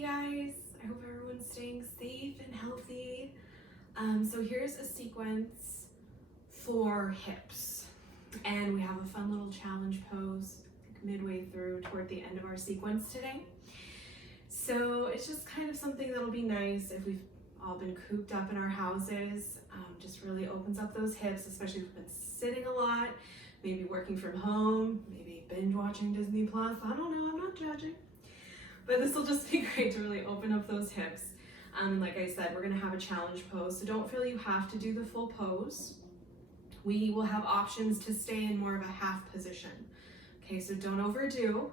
Hey guys, I hope everyone's staying safe and healthy. So here's a sequence for hips. And we have a fun little challenge pose midway through toward the end of our sequence today. So it's just kind of something that'll be nice if we've all been cooped up in our houses. Just really opens up those hips, especially if we've been sitting a lot, maybe working from home, maybe binge watching Disney Plus. I don't know, I'm not judging. But this will just be great to really open up those hips. Like I said, we're gonna have a challenge pose, so don't feel you have to do the full pose. We will have options to stay in more of a half position. Okay, so don't overdo,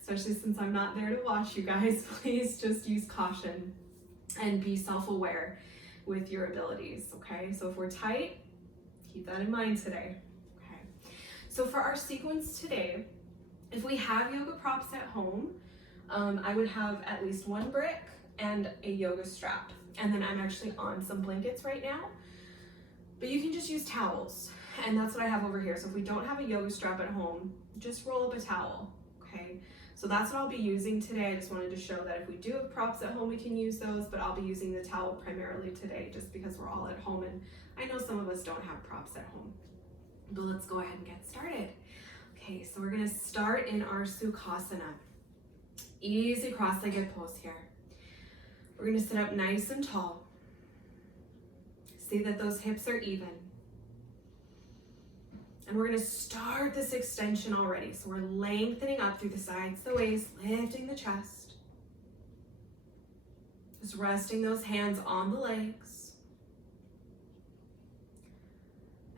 especially since I'm not there to watch you guys. Please just use caution and be self-aware with your abilities, okay? So if we're tight, keep that in mind today, okay? So for our sequence today, if we have yoga props at home, I would have at least one brick and a yoga strap. And then I'm actually on some blankets right now, but you can just use towels. And that's what I have over here. So if we don't have a yoga strap at home, just roll up a towel, okay? So that's what I'll be using today. I just wanted to show that if we do have props at home, we can use those, but I'll be using the towel primarily today just because we're all at home and I know some of us don't have props at home. But let's go ahead and get started. Okay, so we're gonna start in our Sukhasana. Easy cross-legged pose here. We're gonna sit up nice and tall. See that those hips are even. And we're gonna start this extension already. So we're lengthening up through the sides of the waist, lifting the chest. Just resting those hands on the legs.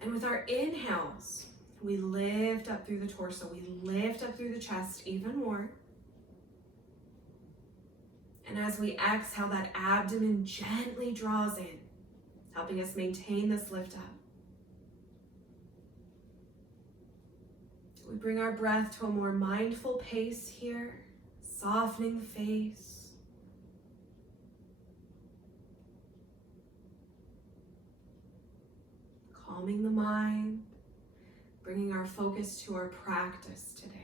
And with our inhales, we lift up through the torso. We lift up through the chest even more. And as we exhale, that abdomen gently draws in, helping us maintain this lift up. We bring our breath to a more mindful pace here, softening the face. Calming the mind, bringing our focus to our practice today.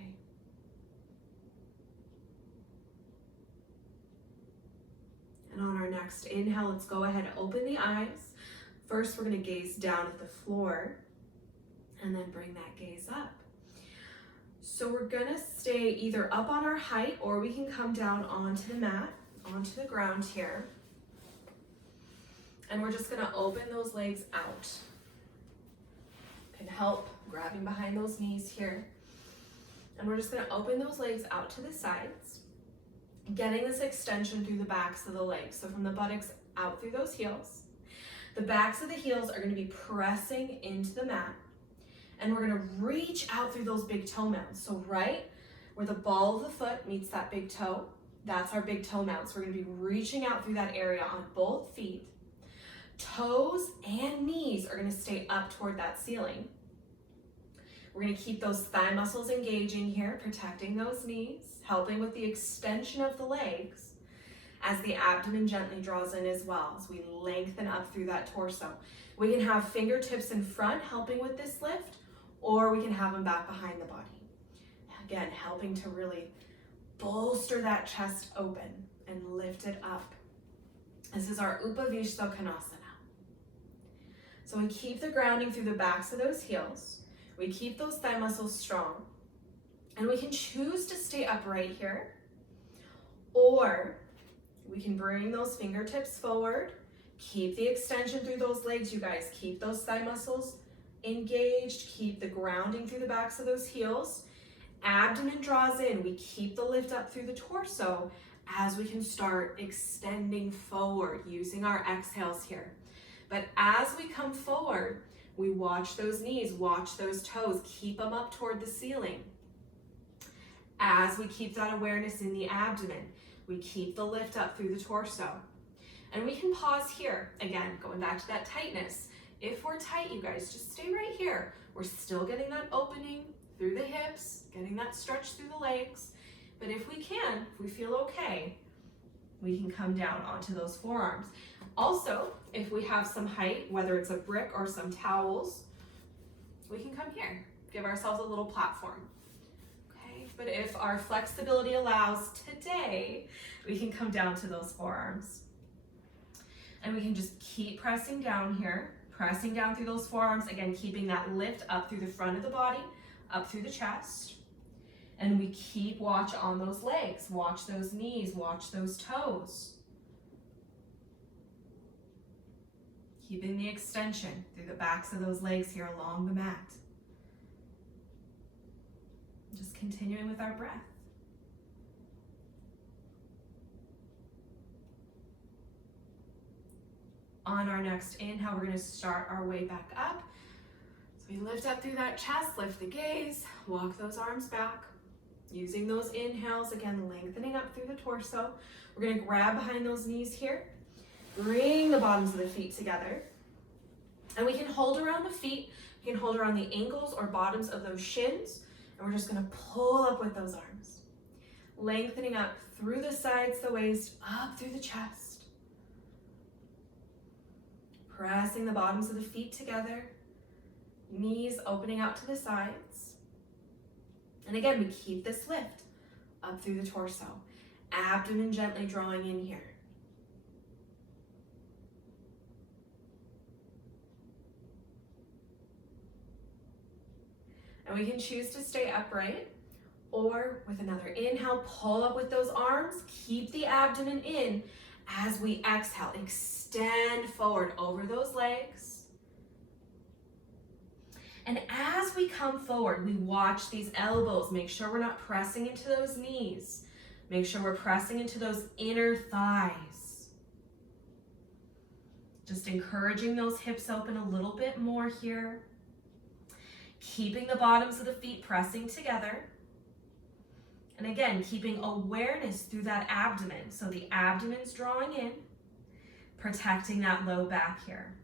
And on our next inhale, let's go ahead and open the eyes. First, we're gonna gaze down at the floor and then bring that gaze up. So we're gonna stay either up on our height or we can come down onto the mat, onto the ground here. And we're just gonna open those legs out. Can help grabbing behind those knees here. And we're just gonna open those legs out to the sides, getting this extension through the backs of the legs. So from the buttocks out through those heels. The backs of the heels are gonna be pressing into the mat. And we're gonna reach out through those big toe mounds. So right where the ball of the foot meets that big toe, that's our big toe mound. So we're gonna be reaching out through that area on both feet. Toes and knees are gonna stay up toward that ceiling. We're gonna keep those thigh muscles engaging here, protecting those knees, helping with the extension of the legs as the abdomen gently draws in as well, as we lengthen up through that torso. We can have fingertips in front helping with this lift, or we can have them back behind the body. Again, helping to really bolster that chest open and lift it up. This is our Upavishta Konasana. So we keep the grounding through the backs of those heels. We keep those thigh muscles strong. And we can choose to stay upright here, or we can bring those fingertips forward. Keep the extension through those legs, you guys. Keep those thigh muscles engaged. Keep the grounding through the backs of those heels. Abdomen draws in. We keep the lift up through the torso as we can start extending forward using our exhales here. But as we come forward, we watch those knees, watch those toes, keep them up toward the ceiling. As we keep that awareness in the abdomen, we keep the lift up through the torso. And we can pause here. Again, going back to that tightness. If we're tight, you guys, just stay right here. We're still getting that opening through the hips, getting that stretch through the legs. But if we can, if we feel okay, we can come down onto those forearms. Also, if we have some height, whether it's a brick or some towels, we can come here. Give ourselves a little platform. Okay, But if our flexibility allows today, we can come down to those forearms. And we can just keep pressing down here, pressing down through those forearms, again, keeping that lift up through the front of the body, up through the chest. And we keep watch on those legs, watch those knees, watch those toes. Keeping the extension through the backs of those legs here along the mat. Just continuing with our breath. On our next inhale, we're going to start our way back up. So we lift up through that chest, lift the gaze, walk those arms back. Using those inhales, again, lengthening up through the torso. We're going to grab behind those knees here. Bring the bottoms of the feet together. And we can hold around the feet. We can hold around the ankles or bottoms of those shins. And we're just going to pull up with those arms. Lengthening up through the sides, the waist, up through the chest. Pressing the bottoms of the feet together. Knees opening out to the sides. And again, we keep this lift up through the torso. Abdomen gently drawing in here. And we can choose to stay upright, or with another inhale, pull up with those arms, keep the abdomen in. As we exhale, extend forward over those legs. And as we come forward, we watch these elbows. Make sure we're not pressing into those knees. Make sure we're pressing into those inner thighs. Just encouraging those hips open a little bit more here. Keeping the bottoms of the feet pressing together. And again, keeping awareness through that abdomen. So the abdomen's drawing in, protecting that low back here.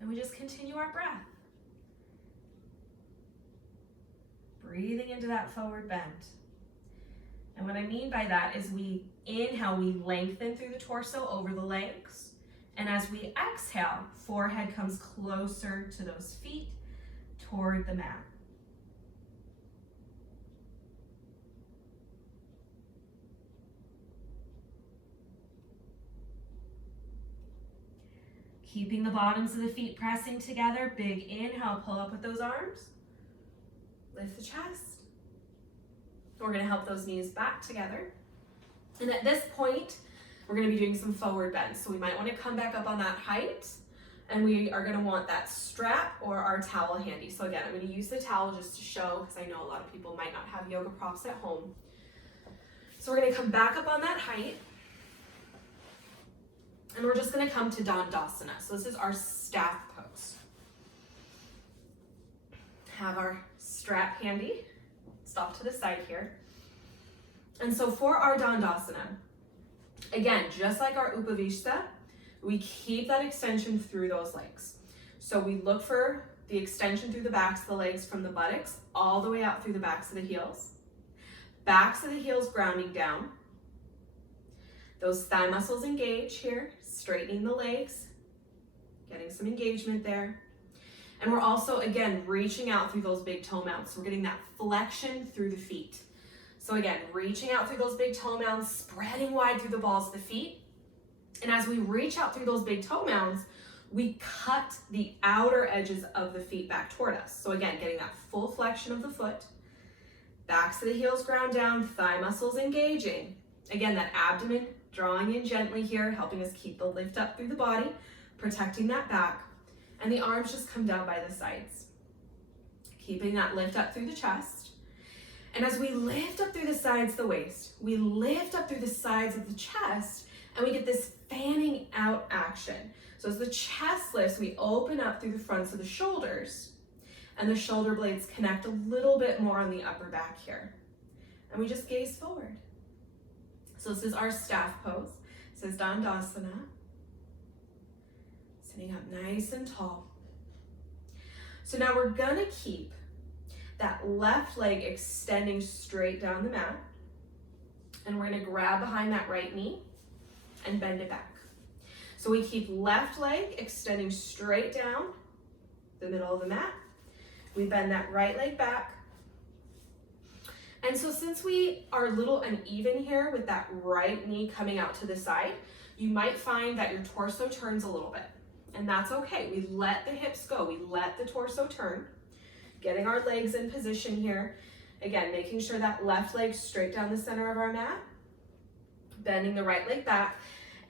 And we just continue our breath. Breathing into that forward bend. And what I mean by that is we inhale, we lengthen through the torso over the legs. And as we exhale, forehead comes closer to those feet toward the mat. Keeping the bottoms of the feet pressing together. Big inhale, pull up with those arms. Lift the chest. We're going to help those knees back together. And at this point, we're going to be doing some forward bends. So we might want to come back up on that height. And we are going to want that strap or our towel handy. So again, I'm going to use the towel just to show, because I know a lot of people might not have yoga props at home. So we're going to come back up on that height. And we're just going to come to Dandasana. So this is our staff pose. Have our strap handy. Stop to the side here. And so for our Dandasana, again, just like our Upavishta, we keep that extension through those legs. So we look for the extension through the backs of the legs from the buttocks all the way out through the backs of the heels. Backs of the heels grounding down. Those thigh muscles engage here, straightening the legs, getting some engagement there. And we're also, again, reaching out through those big toe mounts. So we're getting that flexion through the feet. So again, reaching out through those big toe mounds, spreading wide through the balls of the feet. And as we reach out through those big toe mounds, we cut the outer edges of the feet back toward us. So again, getting that full flexion of the foot. Backs of the heels ground down, thigh muscles engaging. Again, that abdomen drawing in gently here, helping us keep the lift up through the body, protecting that back. And the arms just come down by the sides. Keeping that lift up through the chest. And as we lift up through the sides of the waist, we lift up through the sides of the chest, and we get this fanning out action. So as the chest lifts, we open up through the fronts of the shoulders, and the shoulder blades connect a little bit more on the upper back here. And we just gaze forward. So this is our staff pose. This is Dandasana. Sitting up nice and tall. So now we're gonna keep that left leg extending straight down the mat. And we're gonna grab behind that right knee and bend it back. So we keep left leg extending straight down the middle of the mat. We bend that right leg back. And so since we are a little uneven here with that right knee coming out to the side, you might find that your torso turns a little bit. And that's okay. We let the hips go. We let the torso turn. Getting our legs in position here. Again, making sure that left leg straight down the center of our mat. Bending the right leg back.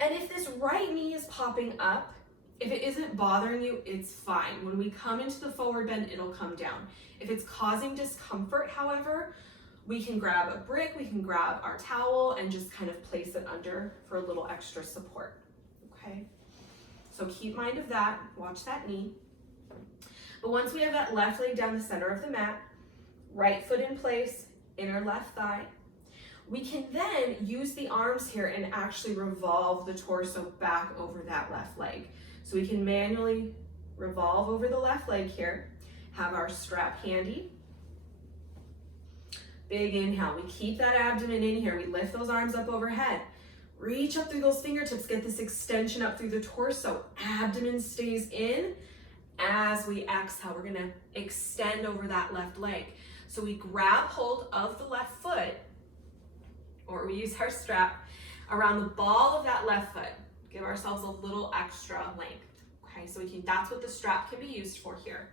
And if this right knee is popping up, if it isn't bothering you, it's fine. When we come into the forward bend, it'll come down. If it's causing discomfort, however, we can grab a brick, we can grab our towel and just kind of place it under for a little extra support, okay? So keep mind of that, watch that knee. But once we have that left leg down the center of the mat, right foot in place, inner left thigh, we can then use the arms here and actually revolve the torso back over that left leg. So we can manually revolve over the left leg here, have our strap handy. Big inhale, we keep that abdomen in here, we lift those arms up overhead. Reach up through those fingertips, get this extension up through the torso. Abdomen stays in. As we exhale, we're gonna extend over that left leg. So we grab hold of the left foot, or we use our strap around the ball of that left foot. Give ourselves a little extra length. Okay, so that's what the strap can be used for here.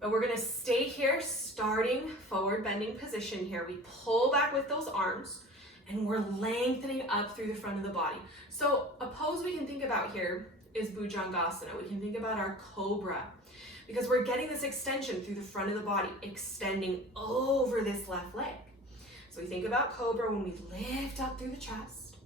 But we're gonna stay here, starting forward bending position here. We pull back with those arms and we're lengthening up through the front of the body. So a pose we can think about here is Bhujangasana. We can think about our cobra because we're getting this extension through the front of the body, extending over this left leg. So we think about cobra when we lift up through the chest.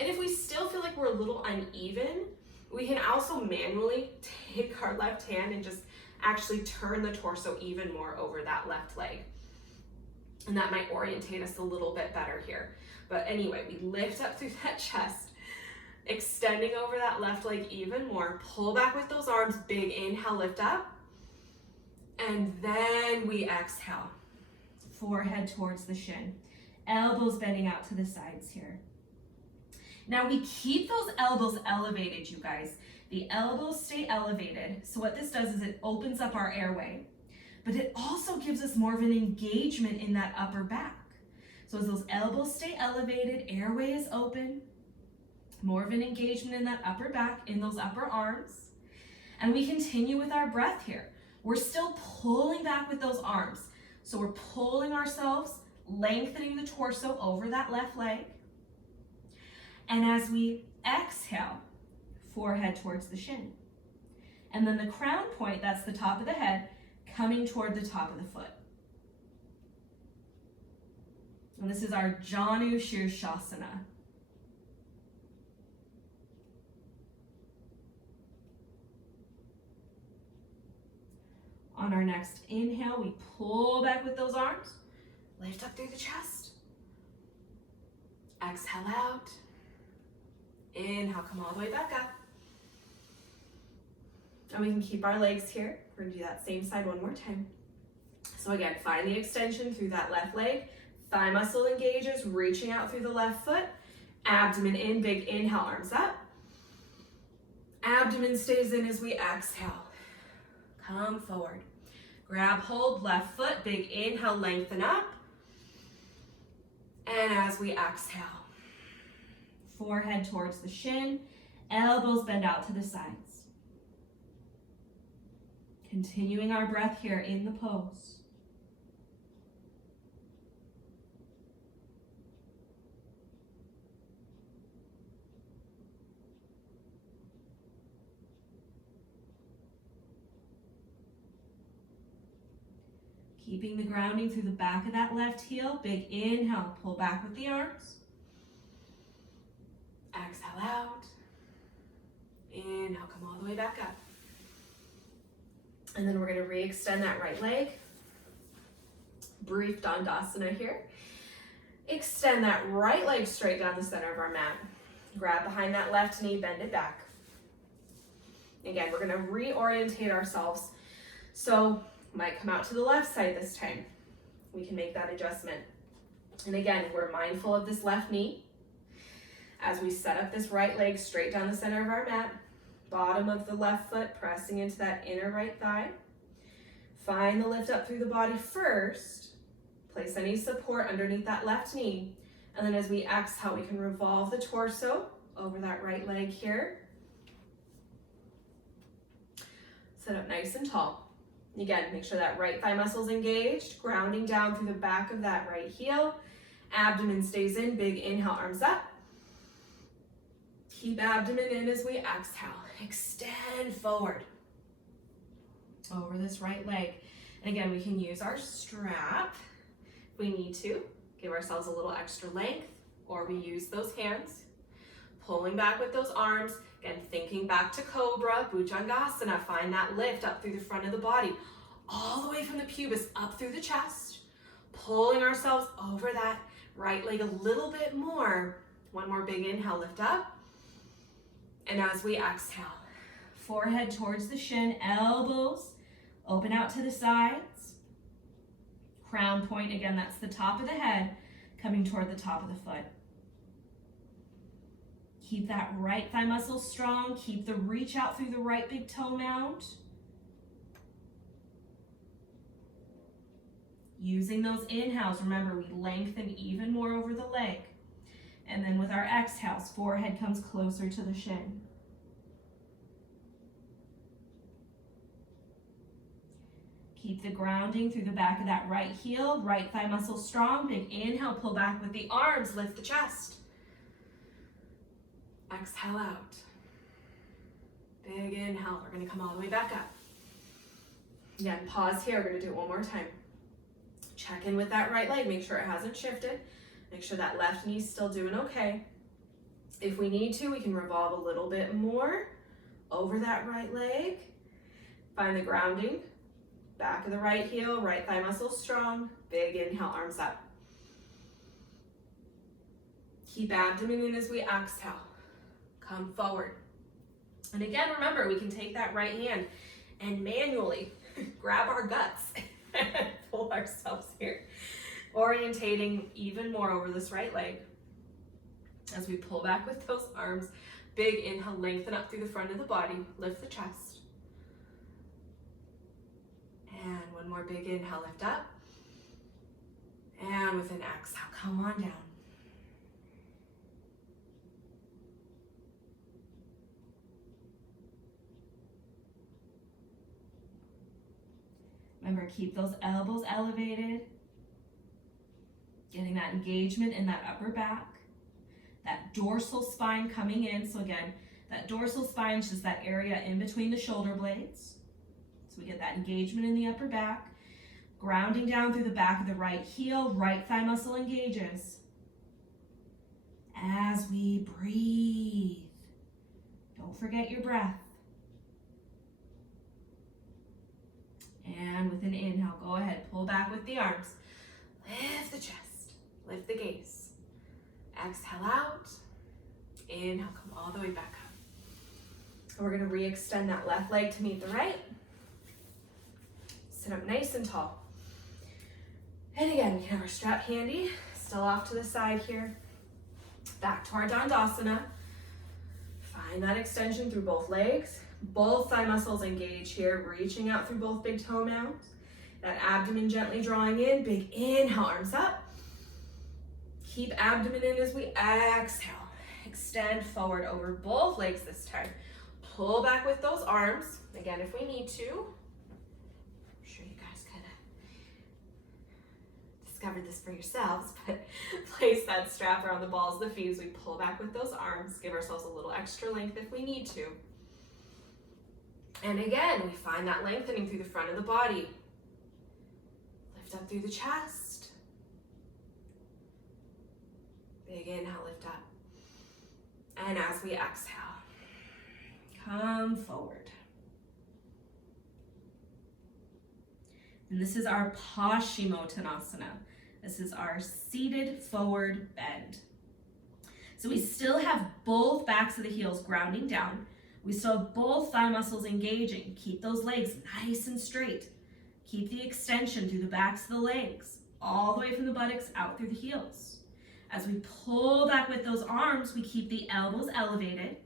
And if we still feel like we're a little uneven, we can also manually take our left hand and just actually turn the torso even more over that left leg. And that might orientate us a little bit better here. But anyway, we lift up through that chest, extending over that left leg even more. Pull back with those arms, big inhale, lift up. And then we exhale. Forehead towards the shin. Elbows bending out to the sides here. Now we keep those elbows elevated, you guys. The elbows stay elevated. So what this does is it opens up our airway, but it also gives us more of an engagement in that upper back. So as those elbows stay elevated, airway is open, more of an engagement in that upper back, in those upper arms. And we continue with our breath here. We're still pulling back with those arms. So we're pulling ourselves, lengthening the torso over that left leg. And as we exhale, forehead towards the shin. And then the crown point, that's the top of the head, coming toward the top of the foot. And this is our Janu Shirshasana. On our next inhale, we pull back with those arms, lift up through the chest. Exhale out. Inhale, come all the way back up. And we can keep our legs here. We're gonna do that same side one more time. So again, find the extension through that left leg. Thigh muscle engages, reaching out through the left foot. Abdomen in, big inhale, arms up. Abdomen stays in as we exhale. Come forward. Grab hold, left foot, big inhale, lengthen up. And as we exhale, forehead towards the shin, elbows bend out to the sides. Continuing our breath here in the pose. Keeping the grounding through the back of that left heel. Big inhale, pull back with the arms. Exhale out. Inhale, come all the way back up. And then we're going to re-extend that right leg. Brief Dandasana here. Extend that right leg straight down the center of our mat. Grab behind that left knee, bend it back. Again, we're going to reorientate ourselves. So might come out to the left side this time. We can make that adjustment. And again, we're mindful of this left knee as we set up this right leg straight down the center of our mat. Bottom of the left foot pressing into that inner right thigh. Find the lift up through the body first, Place any support underneath that left knee. And then as we exhale, we can revolve the torso over that right leg here. Sit up nice and tall. Again, make sure that right thigh muscle is engaged, grounding down through the back of that right heel. Abdomen stays in, big inhale, arms up. Keep abdomen in as we exhale. Extend forward over this right leg. And again, we can use our strap if we need to. Give ourselves a little extra length, or we use those hands. Pulling back with those arms. Again, thinking back to Cobra, Bhujangasana. Find that lift up through the front of the body, all the way from the pubis up through the chest. Pulling ourselves over that right leg a little bit more. One more big inhale, lift up. And as we exhale, forehead towards the shin, elbows open out to the sides. Crown point, again, that's the top of the head coming toward the top of the foot. Keep that right thigh muscle strong. Keep the reach out through the right big toe mound. Using those inhales, remember, we lengthen even more over the leg. And then with our exhales, forehead comes closer to the shin. Keep the grounding through the back of that right heel, right thigh muscle strong. Big inhale, pull back with the arms, lift the chest. Exhale out. Big inhale, we're gonna come all the way back up. Again, pause here, we're gonna do it one more time. Check in with that right leg, make sure it hasn't shifted. Make sure that left knee's still doing okay. If we need to, we can revolve a little bit more over that right leg. Find the grounding. Back of the right heel, right thigh muscle strong. Big inhale, arms up. Keep abdomen in as we exhale. Come forward. And again, remember, we can take that right hand and manually grab our guts and pull ourselves here. Orientating even more over this right leg. As we pull back with those arms, big inhale, lengthen up through the front of the body, lift the chest. And one more big inhale, lift up. And with an exhale, come on down. Remember, keep those elbows elevated. Getting that engagement in that upper back. That dorsal spine coming in. So again, that dorsal spine is just that area in between the shoulder blades. So we get that engagement in the upper back. Grounding down through the back of the right heel, right thigh muscle engages. As we breathe, don't forget your breath. And with an inhale, go ahead, pull back with the arms. Lift the chest, lift the gaze. Exhale out. Inhale, come all the way back up. And we're gonna re-extend that left leg to meet the right. Sit up nice and tall. And again, we can have our strap handy, still off to the side here. Back to our Dandasana. Find that extension through both legs. Both thigh muscles engage here, reaching out through both big toe mounds. That abdomen gently drawing in, big inhale, arms up. Keep abdomen in as we exhale. Extend forward over both legs this time. Pull back with those arms. Again, if we need to. I'm sure you guys could have discovered this for yourselves, but place that strap around the balls of the feet as we pull back with those arms. Give ourselves a little extra length if we need to. And again, we find that lengthening through the front of the body. Lift up through the chest. Big inhale, lift up. And as we exhale, come forward. And this is our Paschimottanasana. This is our seated forward bend. So we still have both backs of the heels grounding down. We still have both thigh muscles engaging. Keep those legs nice and straight. Keep the extension through the backs of the legs, all the way from the buttocks out through the heels. As we pull back with those arms, we keep the elbows elevated,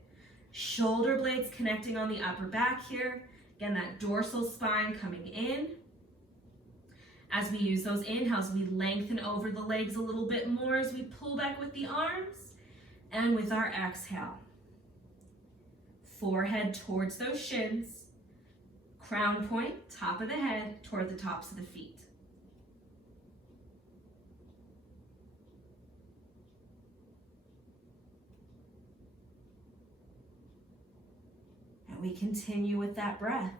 shoulder blades connecting on the upper back here. Again, that dorsal spine coming in. As we use those inhales, we lengthen over the legs a little bit more as we pull back with the arms and with our exhale. Forehead towards those shins, crown point, top of the head, toward the tops of the feet. And we continue with that breath.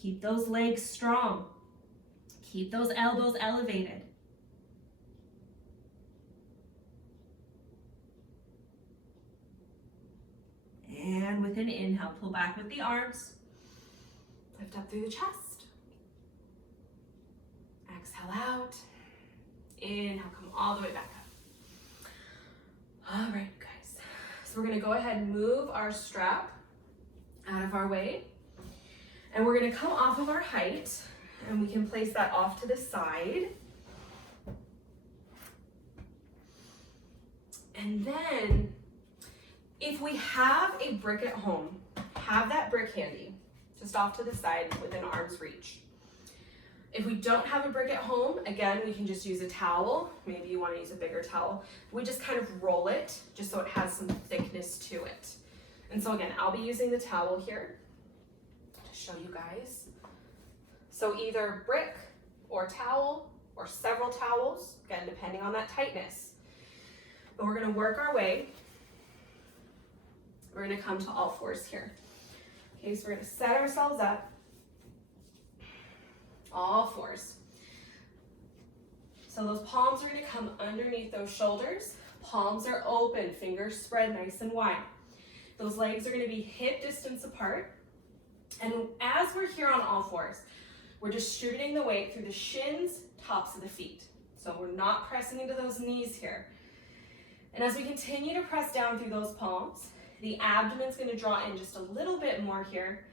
Keep those legs strong. Keep those elbows elevated. And with an inhale, pull back with the arms. Lift up through the chest. Exhale out. Inhale, come all the way back up. All right, guys. So we're gonna go ahead and move our strap out of our way. And we're gonna come off of our height, and we can place that off to the side. And then, if we have a brick at home, have that brick handy, just off to the side within arm's reach. If we don't have a brick at home, again, we can just use a towel. Maybe you want to use a bigger towel. We just kind of roll it, just so it has some thickness to it. And so again, I'll be using the towel here to show you guys. So either brick or towel or several towels, again, depending on that tightness. But we're gonna work our way. We're gonna come to all fours here. Okay, so we're gonna set ourselves up, all fours. So those palms are gonna come underneath those shoulders. Palms are open, fingers spread nice and wide. Those legs are gonna be hip distance apart. And as we're here on all fours, we're distributing the weight through the shins, tops of the feet. So we're not pressing into those knees here. And as we continue to press down through those palms, the abdomen's gonna draw in just a little bit more here.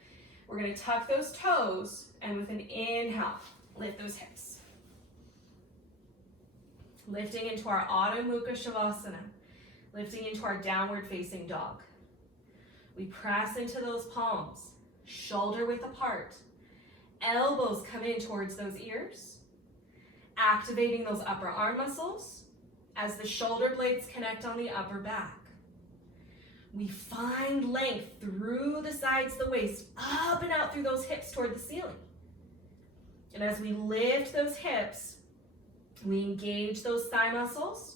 We're gonna tuck those toes, and with an inhale, lift those hips. Lifting into our Adho Mukha Shavasana, lifting into our downward facing dog. We press into those palms, shoulder width apart. Elbows come in towards those ears, activating those upper arm muscles as the shoulder blades connect on the upper back. We find length through the sides of the waist, up and out through those hips toward the ceiling. And as we lift those hips, we engage those thigh muscles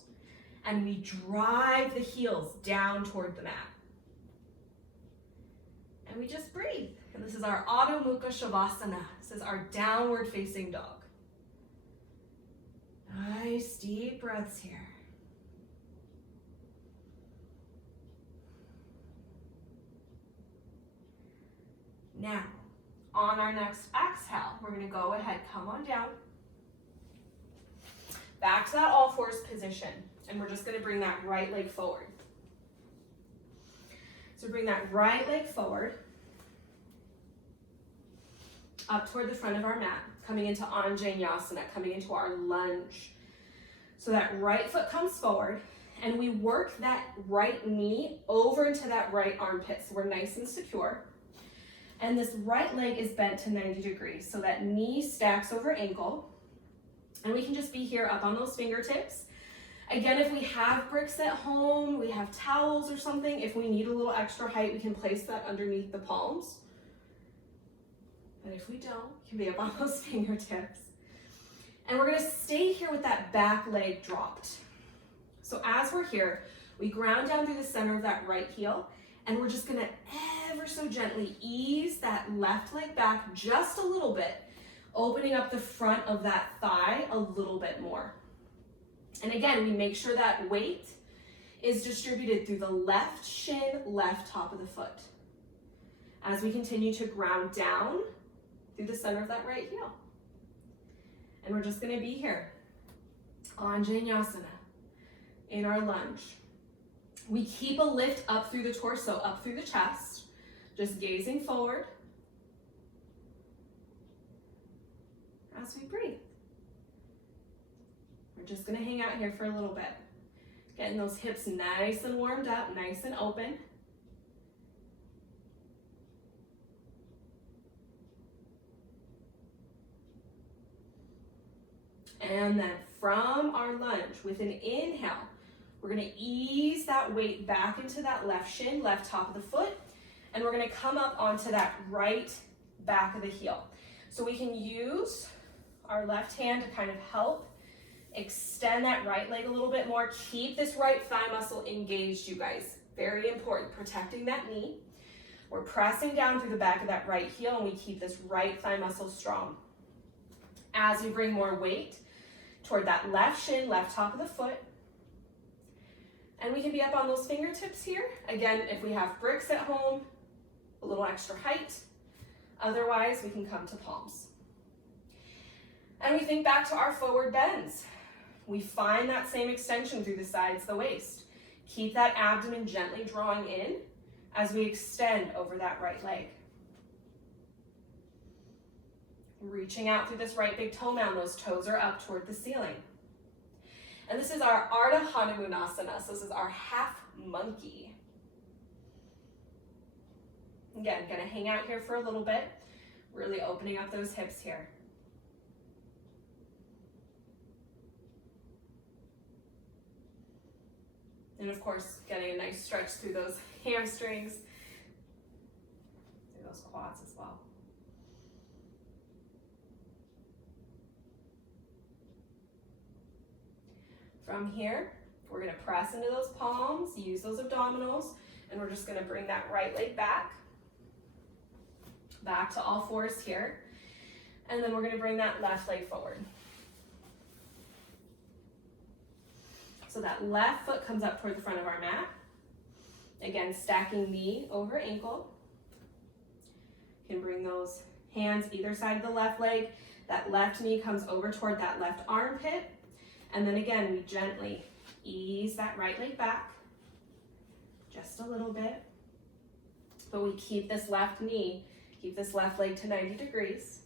and we drive the heels down toward the mat. And we just breathe. And this is our Adho Mukha Shavasana. This is our downward facing dog. Nice deep breaths here. Now, on our next exhale, we're gonna go ahead, come on down. Back to that all fours position. And we're just gonna bring that right leg forward. So bring that right leg forward, up toward the front of our mat, coming into Anjaneyasana, coming into our lunge. So that right foot comes forward, and we work that right knee over into that right armpit, so we're nice and secure. And this right leg is bent to 90 degrees, so that knee stacks over ankle, and we can just be here up on those fingertips. Again, if we have bricks at home, we have towels or something, if we need a little extra height, we can place that underneath the palms. But if we don't, you can be up on those fingertips. And we're gonna stay here with that back leg dropped. So as we're here, we ground down through the center of that right heel, and we're just gonna ever so gently ease that left leg back just a little bit, opening up the front of that thigh a little bit more. And again, we make sure that weight is distributed through the left shin, left top of the foot. As we continue to ground down through the center of that right heel. And we're just gonna be here, Anjaneyasana, in our lunge. We keep a lift up through the torso, up through the chest, just gazing forward as we breathe. We're just gonna hang out here for a little bit. Getting those hips nice and warmed up, nice and open. And then from our lunge, with an inhale, we're gonna ease that weight back into that left shin, left top of the foot, and we're gonna come up onto that right back of the heel. So we can use our left hand to kind of help extend that right leg a little bit more. Keep this right thigh muscle engaged, you guys. Very important, protecting that knee. We're pressing down through the back of that right heel, and we keep this right thigh muscle strong. As we bring more weight toward that left shin, left top of the foot, and we can be up on those fingertips here. Again, if we have bricks at home, a little extra height. Otherwise, we can come to palms. And we think back to our forward bends. We find that same extension through the sides of the waist. Keep that abdomen gently drawing in as we extend over that right leg. Reaching out through this right big toe mound, those toes are up toward the ceiling. And this is our Ardha Hanumanasana, so this is our half monkey. Again, gonna hang out here for a little bit, really opening up those hips here. And of course, getting a nice stretch through those hamstrings, through those quads as well. From here, we're gonna press into those palms, use those abdominals, and we're just gonna bring that right leg back to all fours here. And then we're gonna bring that left leg forward. So that left foot comes up toward the front of our mat. Again, stacking knee over ankle. You can bring those hands either side of the left leg. That left knee comes over toward that left armpit. And then again, we gently ease that right leg back just a little bit. But we keep this left knee, keep this left leg to 90 degrees.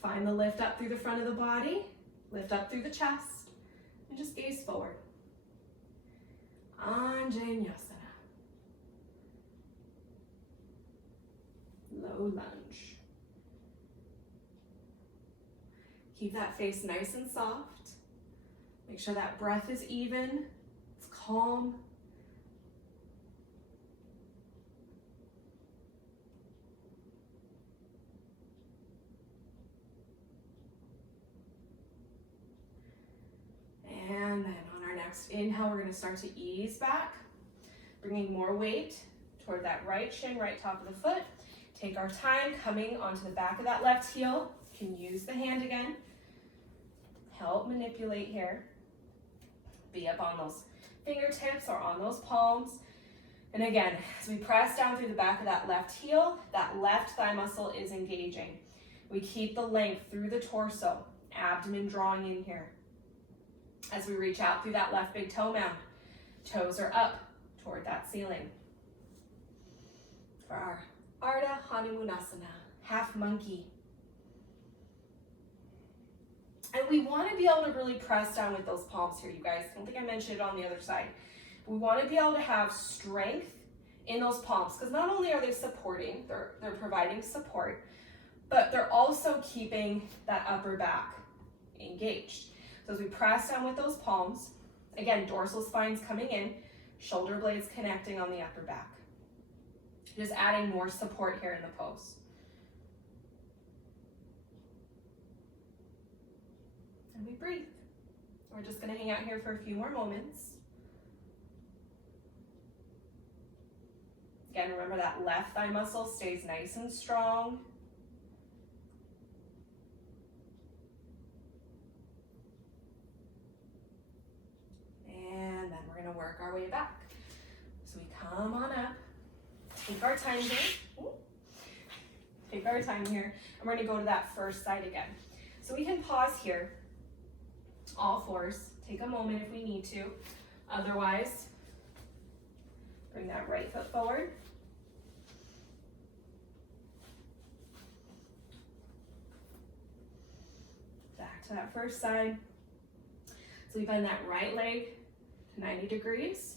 Find the lift up through the front of the body, lift up through the chest. And just gaze forward. Anjaneyasana. Low lunge. Keep that face nice and soft. Make sure that breath is even, it's calm. And then on our next inhale, we're gonna start to ease back, bringing more weight toward that right shin, right top of the foot. Take our time coming onto the back of that left heel. You can use the hand again. Help manipulate here. Be up on those fingertips or on those palms. And again, as we press down through the back of that left heel, that left thigh muscle is engaging. We keep the length through the torso, abdomen drawing in here. As we reach out through that left big toe mound, toes are up toward that ceiling. For our Ardha Hanumanasana, half monkey. And we want to be able to really press down with those palms here, you guys. I don't think I mentioned it on the other side. We want to be able to have strength in those palms, because not only are they supporting, they're providing support, but they're also keeping that upper back engaged. So as we press down with those palms, again, dorsal spine's coming in, shoulder blades connecting on the upper back. Just adding more support here in the pose. And we breathe. We're just gonna hang out here for a few more moments. Again, remember that left thigh muscle stays nice and strong. And then we're gonna work our way back. So we come on up, take our time here. Take our time here, and we're gonna go to that first side again. So we can pause here, all fours. Take a moment if we need to. Otherwise, bring that right foot forward. Back to that first side. So we bend that right leg to 90 degrees.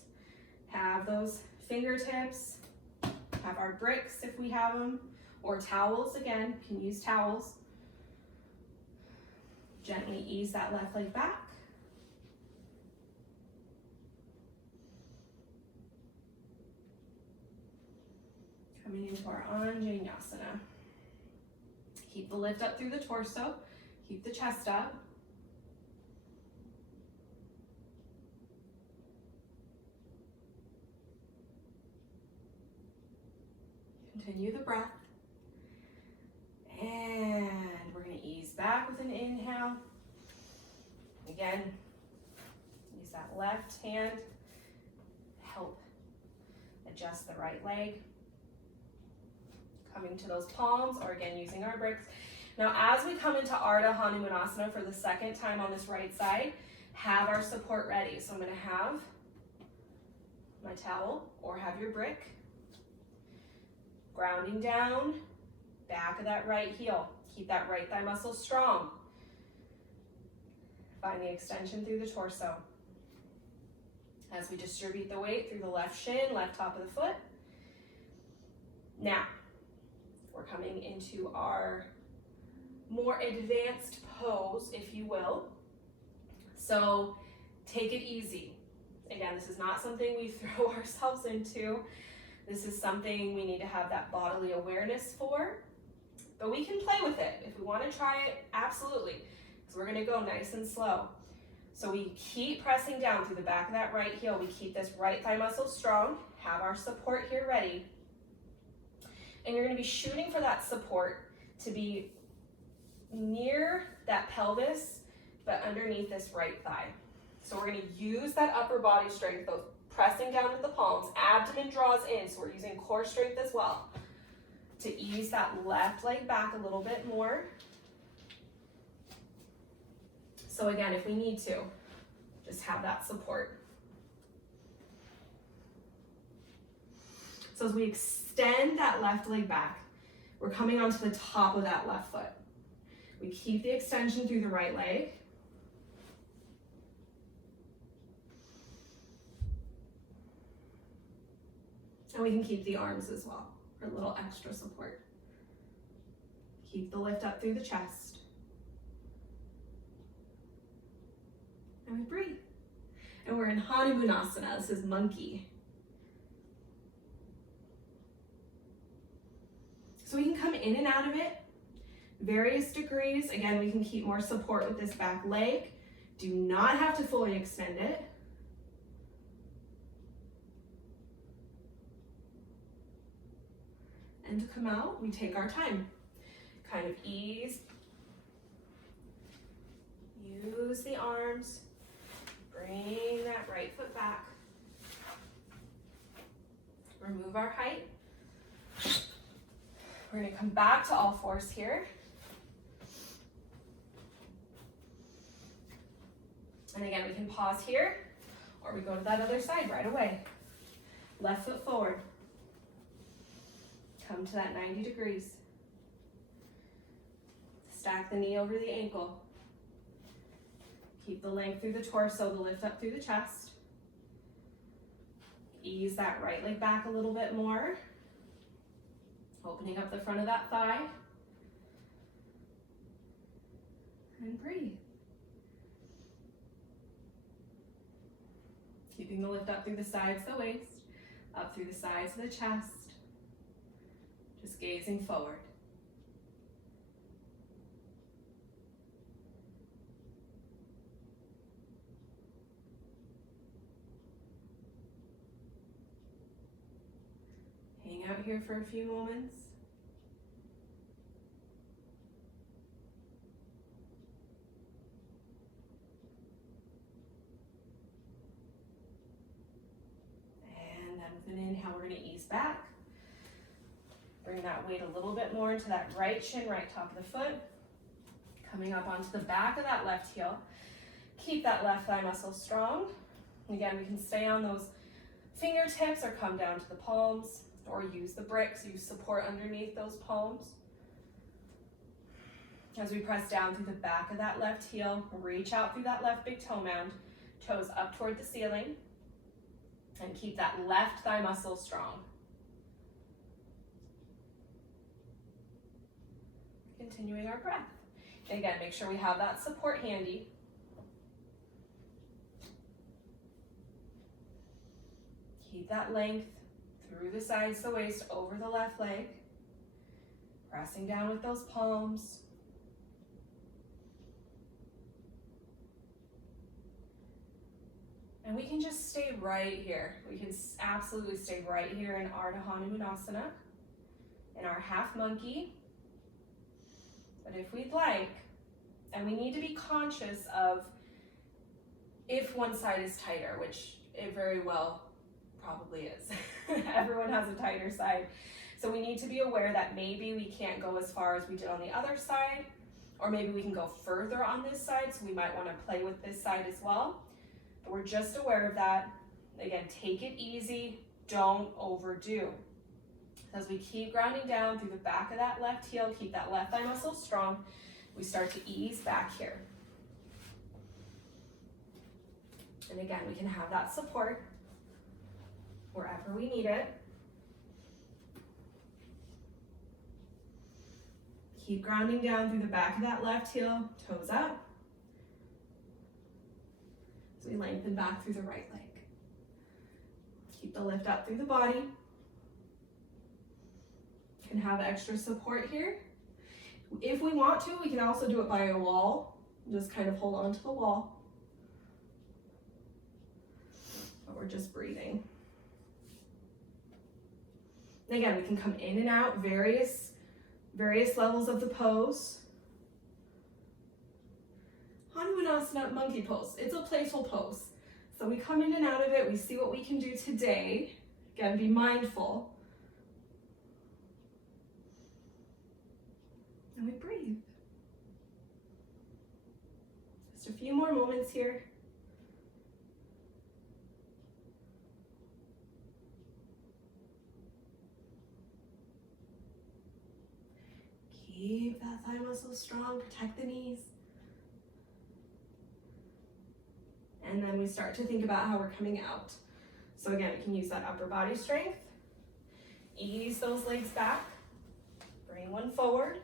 Have those fingertips, have our bricks if we have them, or towels, again, you can use towels. Gently ease that left leg back. Coming into our Anjaneyasana. Keep the lift up through the torso. Keep the chest up. Continue the breath. And we're going to ease back with an inhale. Again, use that left hand to help adjust the right leg. Coming to those palms, or again, using our bricks. Now, as we come into Ardha Hanumanasana for the second time on this right side, have our support ready. So I'm going to have my towel, or have your brick. Grounding down, back of that right heel. Keep that right thigh muscle strong. Find the extension through the torso. As we distribute the weight through the left shin, left top of the foot. Now, we're coming into our more advanced pose, if you will. So take it easy. Again, this is not something we throw ourselves into. This is something we need to have that bodily awareness for, but we can play with it. If we want to try it, absolutely, because we're going to go nice and slow. So we keep pressing down through the back of that right heel. We keep this right thigh muscle strong, have our support here ready, and you're going to be shooting for that support to be near that pelvis, but underneath this right thigh. So we're going to use that upper body strength, both pressing down with the palms, abdomen draws in, so we're using core strength as well, to ease that left leg back a little bit more. So again, if we need to, just have that support. So as we extend that left leg back, we're coming onto the top of that left foot. We keep the extension through the right leg. And we can keep the arms as well for a little extra support. Keep the lift up through the chest. And we breathe. And we're in Hanumanasana. This is monkey. So we can come in and out of it, various degrees. Again, we can keep more support with this back leg. Do not have to fully extend it. And to come out, we take our time. Kind of ease. Use the arms. Bring that right foot back. Remove our height. We're going to come back to all fours here. And again, we can pause here, or we go to that other side right away. Left foot forward. Come to that 90 degrees. Stack the knee over the ankle. Keep the length through the torso, the lift up through the chest. Ease that right leg back a little bit more. Opening up the front of that thigh. And breathe. Keeping the lift up through the sides of the waist, up through the sides of the chest. Just gazing forward. Hang out here for a few moments. And then with an inhale, we're going to ease back. Bring that weight a little bit more into that right shin, right top of the foot. Coming up onto the back of that left heel. Keep that left thigh muscle strong. Again, we can stay on those fingertips or come down to the palms, or use the bricks, use support underneath those palms. As we press down through the back of that left heel, reach out through that left big toe mound, toes up toward the ceiling, and keep that left thigh muscle strong. Continuing our breath. Again, make sure we have that support handy. Keep that length through the sides of the waist, over the left leg. Pressing down with those palms. And we can just stay right here. We can absolutely stay right here in Ardha Hanumanasana, in our half monkey. But if we'd like, and we need to be conscious of if one side is tighter, which it very well probably is. Everyone has a tighter side. So we need to be aware that maybe we can't go as far as we did on the other side, or maybe we can go further on this side, so we might want to play with this side as well. But we're just aware of that. Again, take it easy, don't overdo. As we keep grounding down through the back of that left heel, keep that left thigh muscle strong, we start to ease back here. And again, we can have that support wherever we need it. Keep grounding down through the back of that left heel, toes up. So we lengthen back through the right leg. Keep the lift up through the body. Can have extra support here. If we want to, we can also do it by a wall. Just kind of hold on to the wall. But we're just breathing. And again, we can come in and out, various levels of the pose. Hanumanasana, monkey pose. It's a playful pose. So we come in and out of it. We see what we can do today. Again, be mindful. And we breathe. Just a few more moments here. Keep that thigh muscle strong, protect the knees. And then we start to think about how we're coming out. So again, we can use that upper body strength. Ease those legs back. Bring one forward.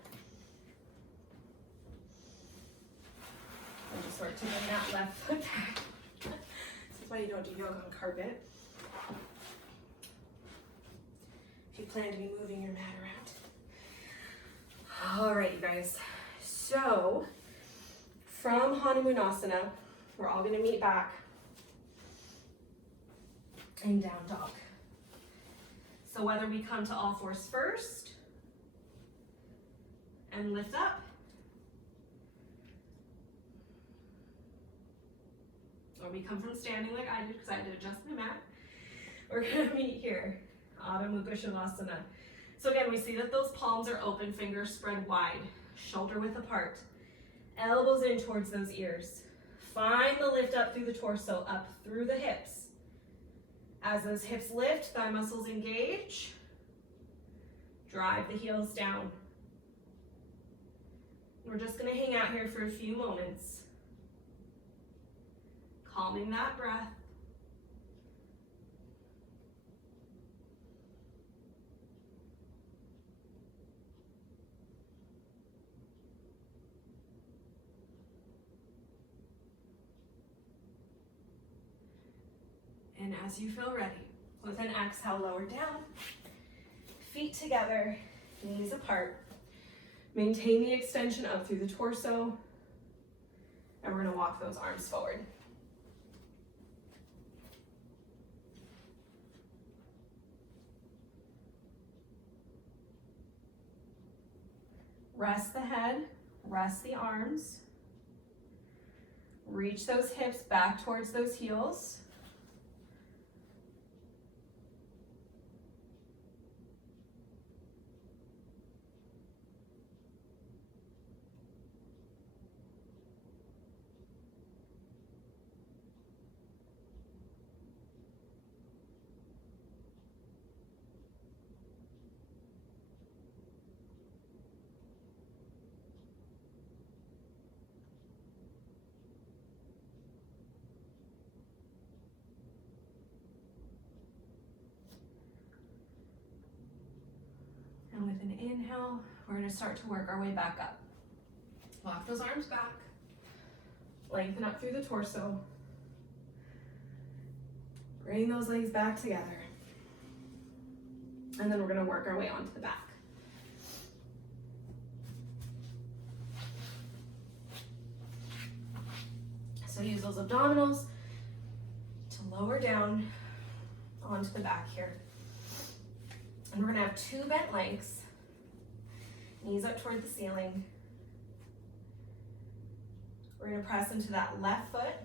And just work to bring that left foot back. This is why you don't do yoga on carpet. If you plan to be moving your mat around. Alright, you guys. So, from Hanumanasana, we're all going to meet back in down dog. So whether we come to all fours first and lift up, or we come from standing like I did because I had to adjust my mat, we're going to meet here, Adho Mukha Shavasana. So again, we see that those palms are open, fingers spread wide, shoulder width apart, elbows in towards those ears. Find the lift up through the torso, up through the hips. As those hips lift, thigh muscles engage. Drive the heels down. We're just going to hang out here for a few moments. Calming that breath. And as you feel ready, with an exhale, lower down, feet together, knees apart. Maintain the extension up through the torso, and we're going to walk those arms forward. Rest the head, rest the arms. Reach those hips back towards those heels. And with an inhale, we're going to start to work our way back up. Walk those arms back. Lengthen up through the torso. Bring those legs back together. And then we're gonna work our way onto the back. So use those abdominals to lower down onto the back here. And we're gonna have 2 bent legs, knees up toward the ceiling. We're gonna press into that left foot,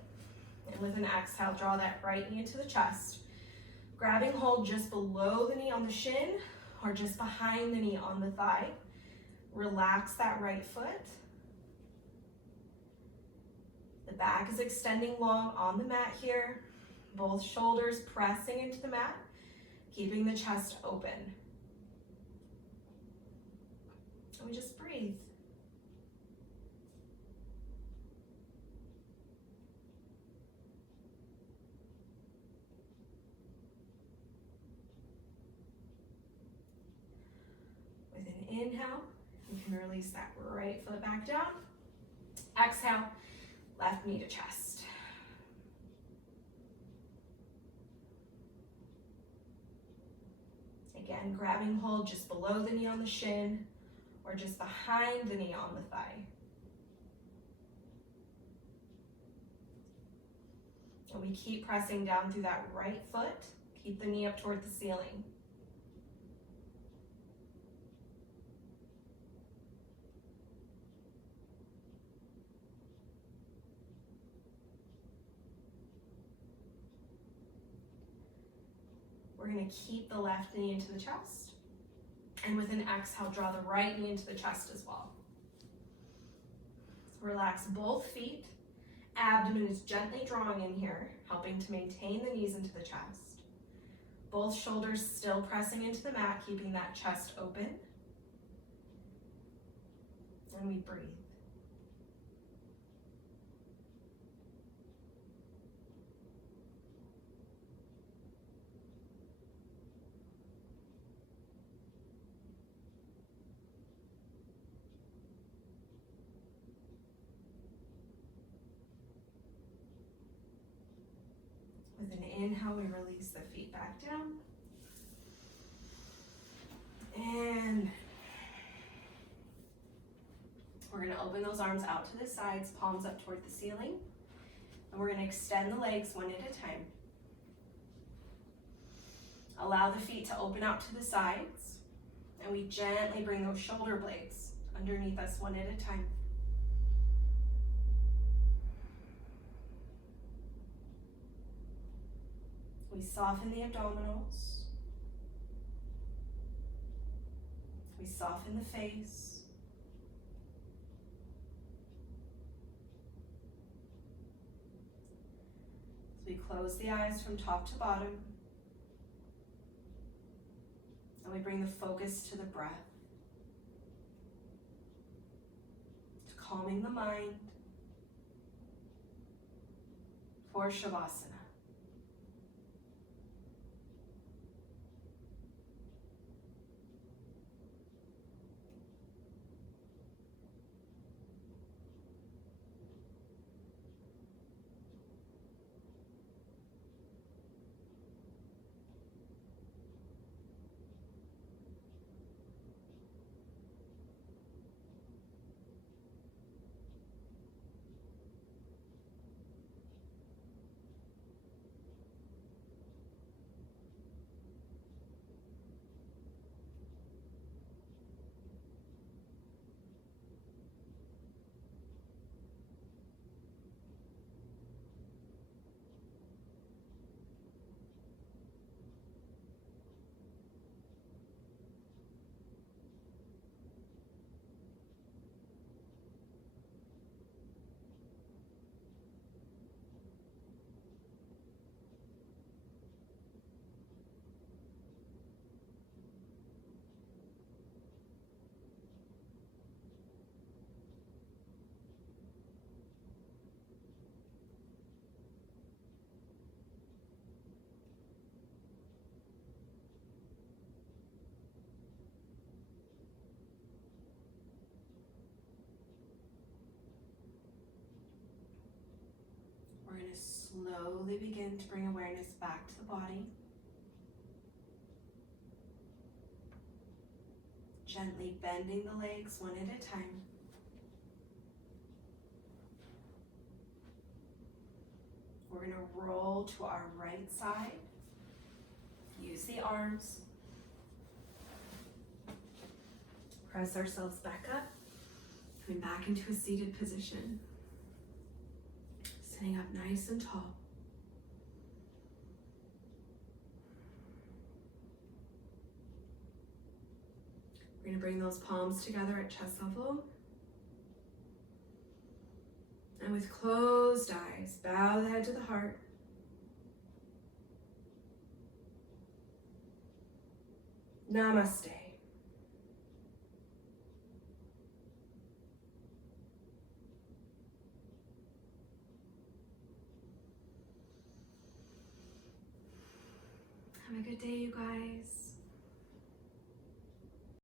and with an exhale, draw that right knee into the chest. Grabbing hold just below the knee on the shin, or just behind the knee on the thigh. Relax that right foot. The back is extending long on the mat here. Both shoulders pressing into the mat, keeping the chest open. And we just breathe. With an inhale, you can release that right foot back down. Exhale, left knee to chest. Again, grabbing hold just below the knee on the shin, or just behind the knee on the thigh. And we keep pressing down through that right foot. Keep the knee up toward the ceiling. We're gonna keep the left knee into the chest. And with an exhale, draw the right knee into the chest as well. Relax both feet. Abdomen is gently drawing in here, helping to maintain the knees into the chest. Both shoulders still pressing into the mat, keeping that chest open. And we breathe. With an inhale, we release the feet back down. And we're gonna open those arms out to the sides, palms up toward the ceiling. And we're gonna extend the legs one at a time. Allow the feet to open out to the sides. And we gently bring those shoulder blades underneath us one at a time. We soften the abdominals. We soften the face. We close the eyes from top to bottom. And we bring the focus to the breath, to calming the mind for Shavasana. We're going to slowly begin to bring awareness back to the body. Gently bending the legs one at a time. We're going to roll to our right side. Use the arms. Press ourselves back up. Coming back into a seated position. Sitting up nice and tall. We're going to bring those palms together at chest level. And with closed eyes, bow the head to the heart. Namaste. Have a good day, you guys.